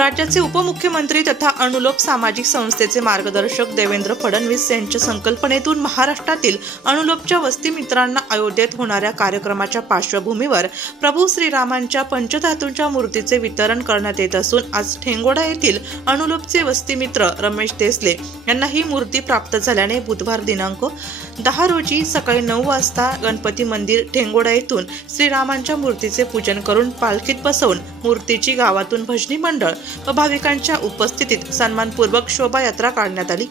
राज्याचे उपमुख्यमंत्री तथा अनुलोप सामाजिक संस्थेचे मार्गदर्शक देवेंद्र फडणवीस यांच्या संकल्पनेतून महाराष्ट्रातील अनुलोपच्या वस्ती मित्रांना अयोध्येत होणाऱ्या कार्यक्रमाच्या पार्श्वभूमीवर प्रभू श्रीरामांच्या पंचधातूंच्या मूर्तीचे वितरण करण्यात येत असून आज ठेंगोडा येथील अनुलोपचे वस्ती मित्र रमेश देसले यांना ही मूर्ती प्राप्त झाल्याने बुधवार दिनांक दहा रोजी सकाळी नऊ वाजता गणपती मंदिर ठेंगोडा येथून श्रीरामांच्या मूर्तीचे पूजन करून पालखीत बसवून मूर्तीची गावातून भजनी मंडळ व भाविकांच्या उपस्थितीत सन्मानपूर्वक शोभायात्रा काढण्यात आली.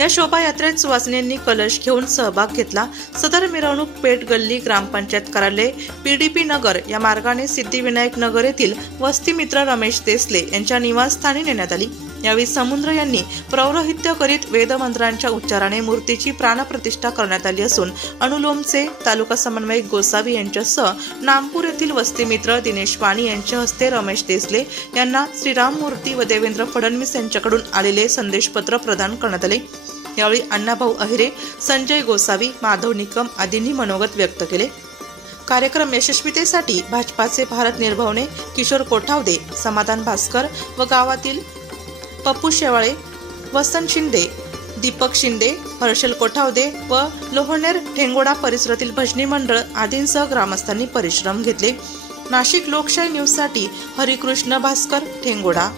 या शोभायात्रेत सुवासिनींनी कलश घेऊन सहभाग घेतला. सदर मिरवणूक पेठ गल्ली ग्रामपंचायत कार्यालय पीडीपी नगर या मार्गाने सिद्धिविनायक नगर येथील वस्तीमित्र रमेश देसले यांच्या निवासस्थानी नेण्यात आली. यावेळी समुद्र यांनी पौरोहित्य करीत वेदमंत्रांच्या उच्चाराने मूर्तीची प्राणप्रतिष्ठा करण्यात आली असून अनुलोमचे तालुका समन्वयक गोसावी यांच्यासह नामपूर येथील वस्तीमित्र दिनेश पाणी यांच्या हस्ते रमेश देसले यांना श्रीराम मूर्ती व देवेंद्र फडणवीस यांच्याकडून आलेले संदेशपत्र प्रदान करण्यात आले. यावेळी अण्णाभाऊ अहिरे संजय गोसावी माधव निकम आदींनी मनोगत व्यक्त केले. कार्यक्रम यशस्वीतेसाठी भाजपाचे भारत निर्भवणे किशोर कोठावदे समाधान भास्कर व गावातील पप्पू शेवाळे वसंत शिंदे दीपक शिंदे हर्षल कोठावदे व लोहनेर ठेंगोडा परिसरातील भजनी मंडळ आदींसह ग्रामस्थांनी परिश्रम घेतले. नाशिक लोकशाही न्यूजसाठी हरिकृष्ण भास्कर ठेंगोडा